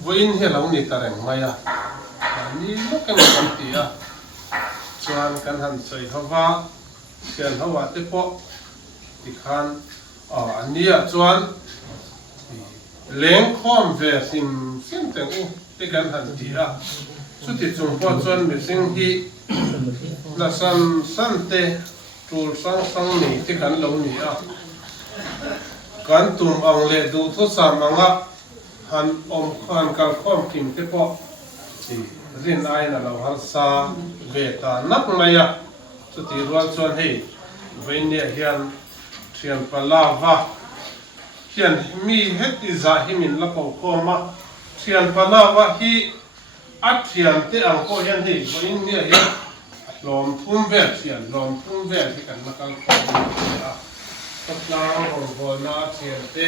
voin hello ni tareng maya ni lo kan kan tia chuan kan han sei hawa sian hawa te po ti khan ania chuan leng khom ve sim teng u te kan han tia chu ti chung po chuan mi sing hi la san te tul sang ni te kan lo ni a kan tum ang le du thu sa manga han khan kal khom kim te po ti rin ai na lo har sa ve ta nak maya chu ti rual chuan hei vein ne hian thian palawa hian mi het iza hi min la ko khoma thian palawa hi a thian te ang ko hian hei vein ne hian lom phum ve thian lom phum ve hi kan na kal khom a tlang ho na thian te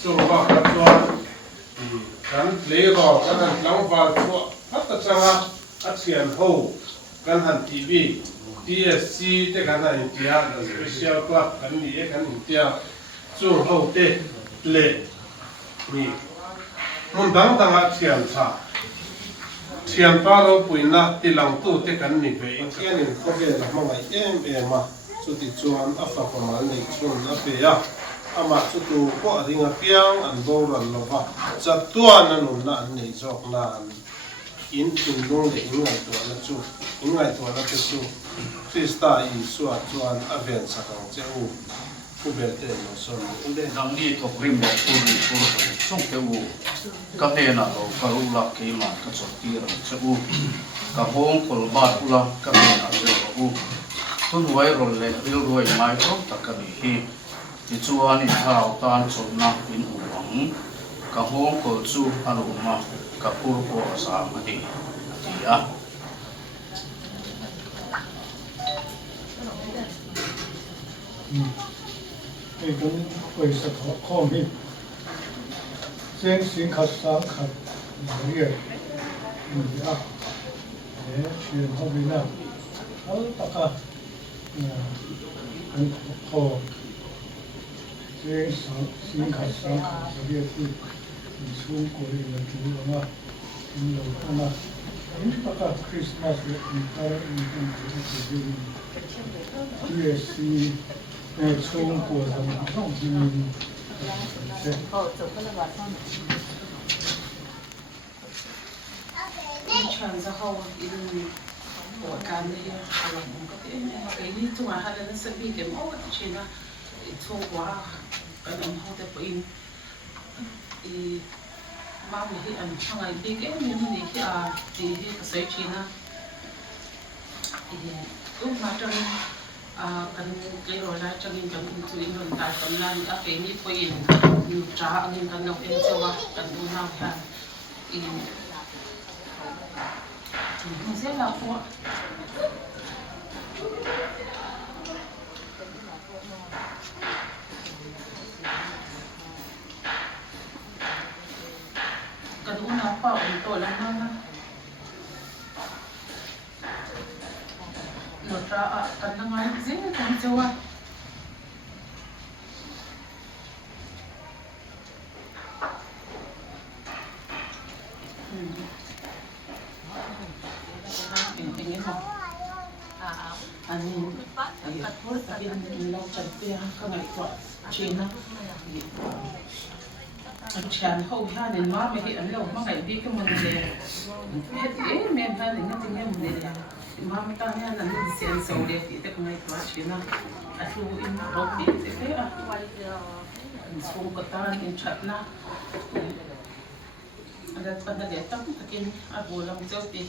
chu ba ka chuan kan play ro kan han tlang wal chu hat ta changa a thian ho kan han tv TSC te kan ha india the special club kan ni e kan india chu ho te le ni mun dang a thian tha thian pa ro puina ti lang tu te kan ni ve in kian in ko ve la ma ngai em ma chu ti chuan a fa ko mal nei chun a pe ya ama chu tu ko ringa piang an do ran lo wa cha tuan anu na an nei jok na in tin long le in ngai to na chu in ngai to na chu Krista i suwa chuan a ven sakang che u ku bel te no son le dang ni to grim ba pur song te u ka he na lo ka ru la ke ma ka chot ti ra che u ka hong kol ba ula ka me na le u tun wai rol le ril roi mai to ta ka ni hi ti chuan in hau tan chon na in u ang ka hong kol chu anu ma ka pur ko sa ma ni ti a cái cũng quay sát khó mình riêng xin khát sáng khát nhiều người à để truyền họ bên nào ở tất cả cái khó riêng xin khát sáng khát nhiều thì xuống của người là chủ mà những người ta là những tất cả Christmas người ta những cái TSC chung của thằng không thì mình sẽ tràn ra hậu in của cán này là một cái đi chung là hai lần sẽ bị cái máu cái chuyện là thua quá cái đồng hậu tập in thì bao nhiêu thì ăn hàng ngày đi cái mình thì khi thì cái sấy chuyện là thì lúc mà trong kan cái rồi là cho nên trong tụi mình luôn tại còn là cái ní quên nhiều trả nên kan nấu em cho kan uống nào ha mình sẽ là qua kan uống nào bao nhiêu tuổi là năm một ra cần năng ai dễ không chưa anh lâu chặt bia các ngày qua chín á chán hậu ha đến má mấy cái ấn lâu má ngày đi cái món gì hết đấy men ha đến những cái món gì má mình ta nha là mình xem sầu đẹp thì cái ngày qua chín á à thu in bọc đi thì thế à xuống cái ta in chặt na ada pada dia tak mungkin abu lang jauh di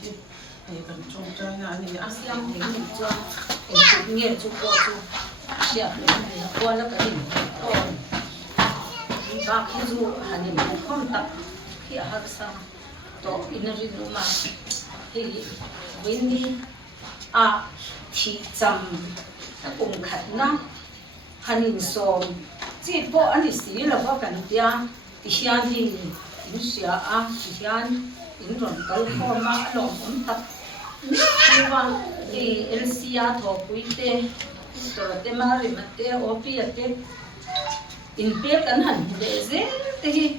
thì cần trông trái là anh ấy làm thì mình cho mình nghiền cho cô chú xẹp lên thì qua nó cái hình còn và khi dù hành hình cũng không tập khi ở sang to energy mà thì bên đi thì chậm nó cũng khát na hành hình sôm chỉ bộ anh ấy xí là có cần tia thì hiện thì in xia thì hiện in rồi cái form mà lòng cũng tập nhưng mà cái LCA thọ quý tê rồi tê mà rồi mà tê OP tê in pe kan han de ze te hi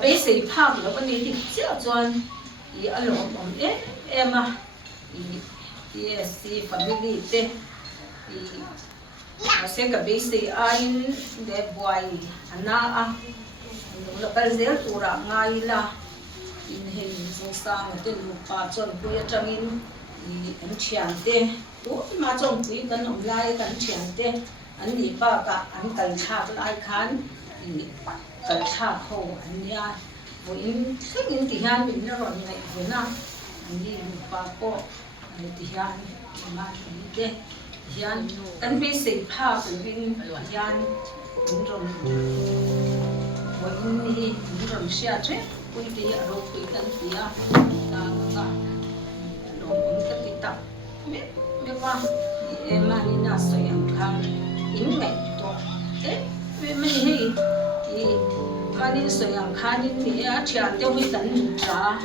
cái bé sĩ phàm nó vẫn đi chưa chọn ý ở lỗ bóng em à ý si family te ý sẽ cái bé sĩ anh để boy ana à nó cái gì tu ra ngay là in hình sang sang cái lục ba chọn quay trong in anh chàng te tu mà chọn quay cái ông lai cái chàng te anh đi ba cả anh cần chạc lại khán cần chạc hồ anh nha với in khách in thì han mình nó rồi này với na anh đi lục ba po anh thì han mà đi te han anh bị sỉ pha của mình han mình rồi với in đi mình rồi xia chứ quay đi ở đâu quay tân thì à ta rồi mình cái gì tập biết qua em mà đi na soi ăn khang in ngày to mình hay mà đi soi ăn khang đi thì à chia tiêu với tận trả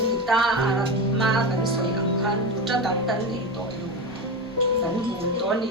người ta mà tận soi ăn khang cho tận đi to luôn tận buồn to đi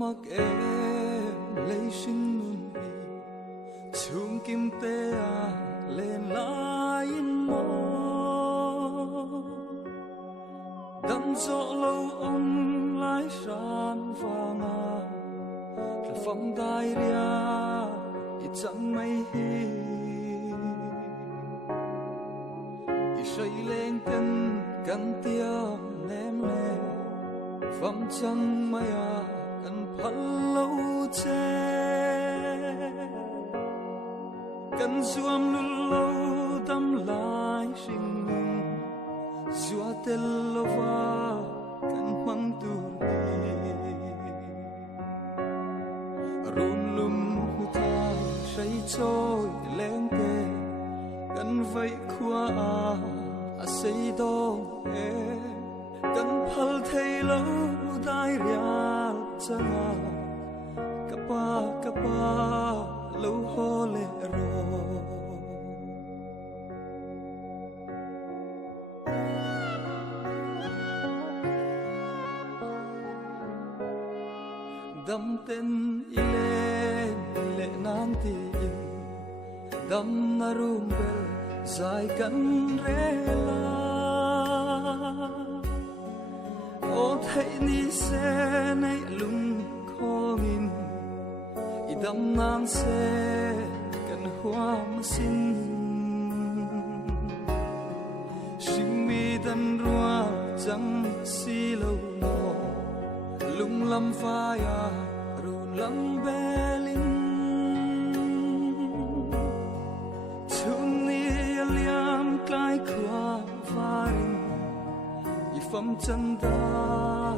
Mặc em lấy sinh nguồn đi chung kim tê à lên lại mơ đâm rõ lâu ông lái sàn vàng à là phong tai ria ít chẳng mây hi ít say lên cân tiêu ném lên phong chẳng mây à cần phật lâu che cần duam lu lâu tâm lại sinh dua tel lova cần mang tu đi run lum hu ta say trôi lên tê cần vây khoa à say đong e cần phật thấy lâu tai ria changa kapa lâu ho le ro đâm tên ile le nan ti đâm na rum bel dài cắn rela ô thấy ni se nay lung khongin idam nan se kan hoa masin shimi dan rua chẳng si lâu no lung lam phaya run lam belin chun ni liam klai kwa varin ifam chanda